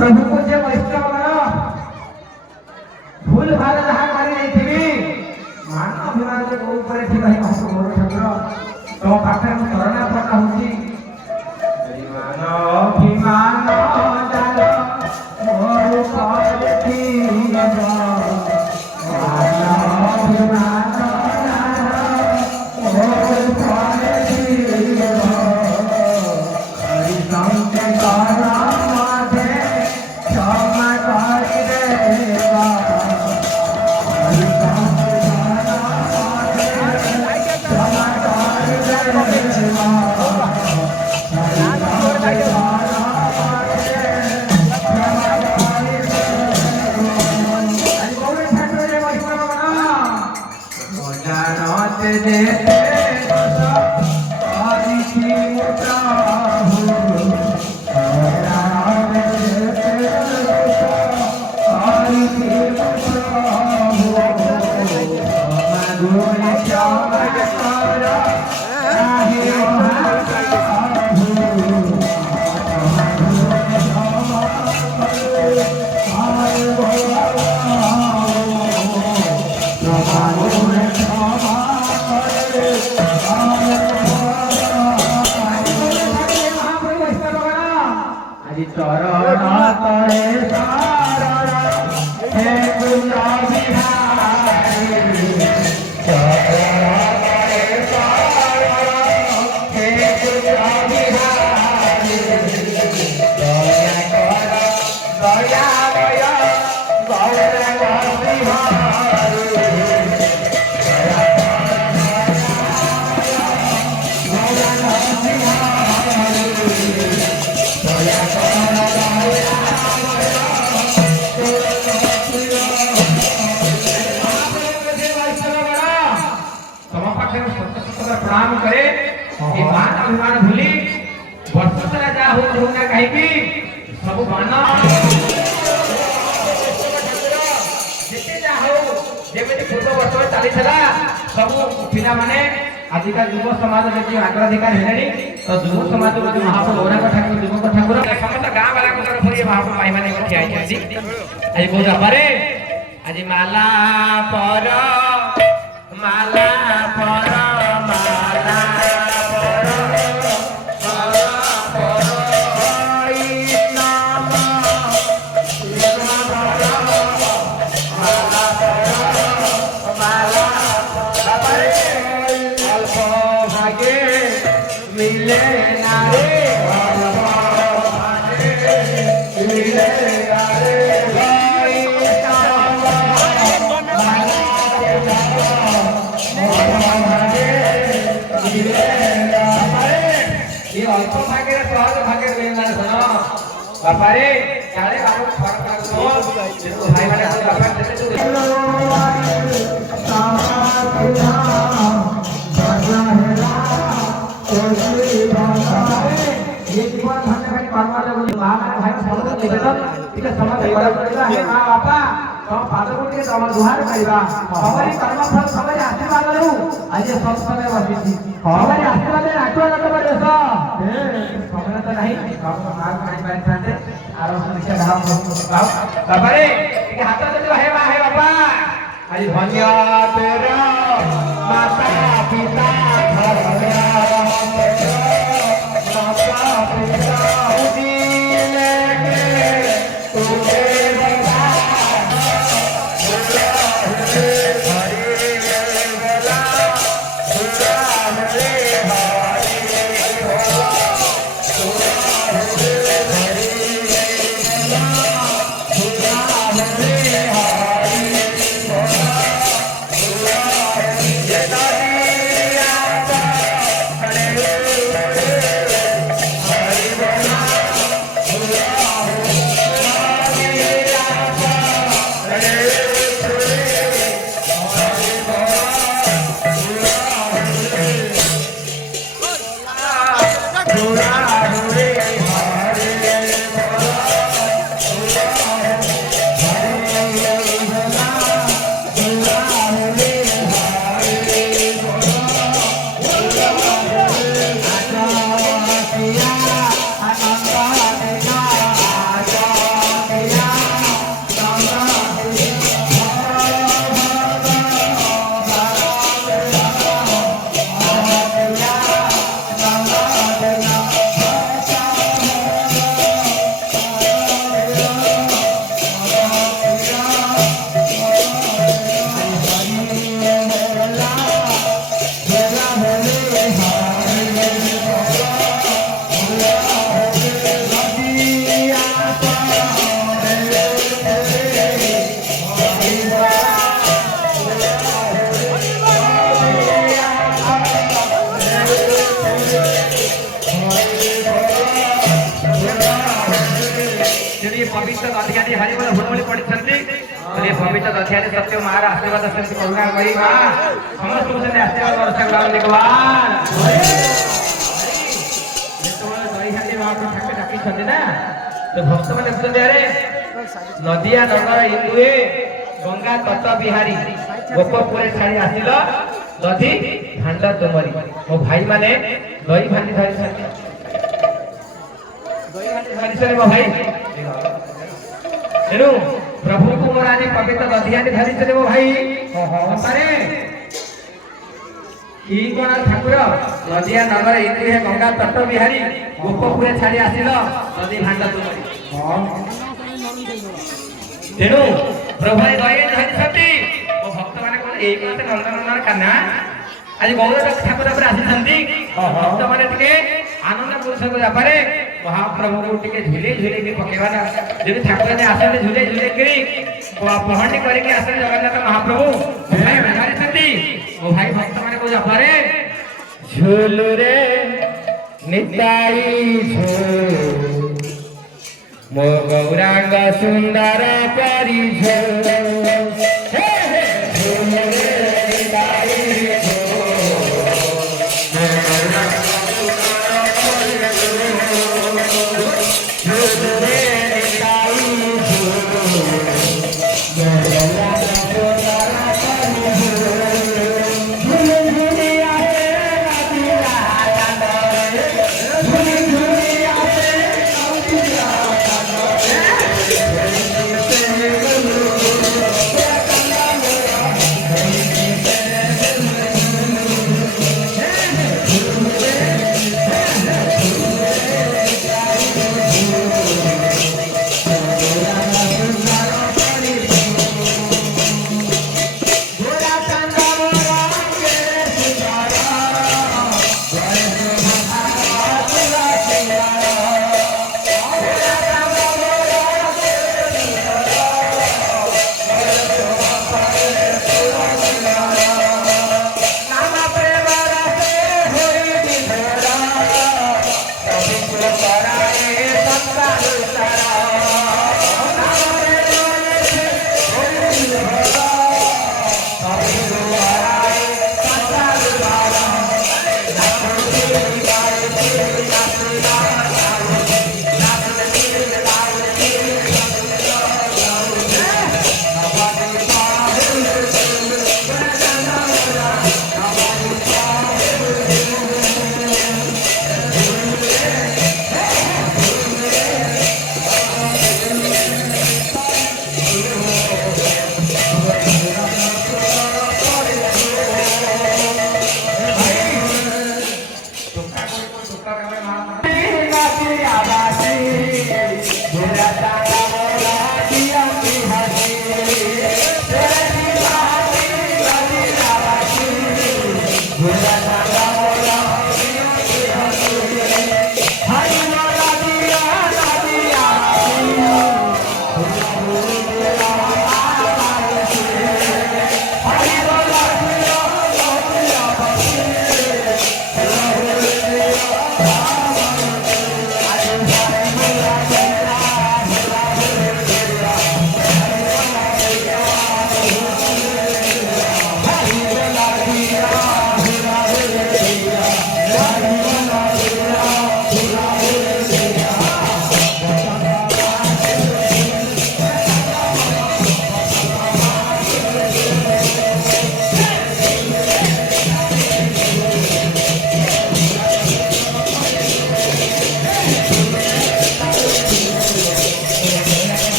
प्रभु को जे वैष्णव भूल भाल जहाँ कर मान अभिमान जो गो ऊपर ठीक है मोर ठाकुर तो पाखे मु शरणा पटा होची मान अभिमान दार मोर ऊपर ठीक मान अभिमान दार मोर ऊपर ठीक हरि संत करा माधे क्षमा कर देवा प्रणाम करे ये मान अभिमान भूली वर्ष सारा जा हो ना कहि कि सब मान जेते जा हो जेबे पूर्व वर्ष चली छला सब पिला माने आजिकल युव समाज जे अग्राधिकार हेलेनी तो युव समाज मध्ये महाप्रभु गौरांग ठाकुर युव ठाकुर समस्त गां वाला को तरफ ये महाप्रभु भाई माने ठिया आइछि आज को पारे आज माला पर बापारे काले बारो फरक तो भाई माने बापा देते ये जीवन धन्य भाई परमात्मा बोली महामाने भाई सब निवेदन ठीक समाज करा पड़ेगा हे मां बापा तो पाद कोटे तम दुहार करिबा हमारी कर्म फल समय आशीर्वाद लऊ आज सब समय बसिछि हमारी आशीर्वाद राखवा न पड़े स समय तो नहीं हम मार पाई पाई थाते आरो समस्या धाम बाबारे के हाथ दे हे बापा आज धन्य तेरा माता पिता पवित्र दधियानी हरि बोल हुड़मुड़ी पड़िछन्ती ये पवित्र दधियानी सत्य मार आशीर्वाद सेमती करुणा करी मां समस्त से आशीर्वाद वर्षा कर भगवान जेतबेले दहिहांडी महाप्रभु ठाके ठाकी छन्ती ना तो भक्त माने बुझते अरे नदिया नगर हिंदुए गंगा तट बिहारी गोपपुरे छाड़ी आसिल दधि भांड तुमरी मो भाई माने दही भांडी धरी छन्ती मो भाई तेणु प्रभु को मोर आज पवित्र दधियानी धरी मो भाई सरे की कोण ठाकुर नदिया नगर इंद्र है गंगा तट बिहारी गोपपुरे छाड़ी आसिल नदी भांड तुमरी तेणु प्रभु दही धरी मो भक्त माने एक नंदनंदन कान्हा आज गौर ठाकुर पर आसी भक्त माने आनंद पुरुष जापारे महाप्रभु को टिके झूले झूले के पकेवाना जब ठाकुर ने आसने झूले झूले करी पहंडी करके आसने जगन्नाथ महाप्रभु भाई बाहर छथि ओ भाई भक्त माने को जापारे झूलू रे निताई झूल मो गौरांग सुंदर परी झूल हे हे झूल रे निताई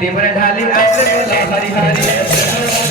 देवरे ढाली हरि हरि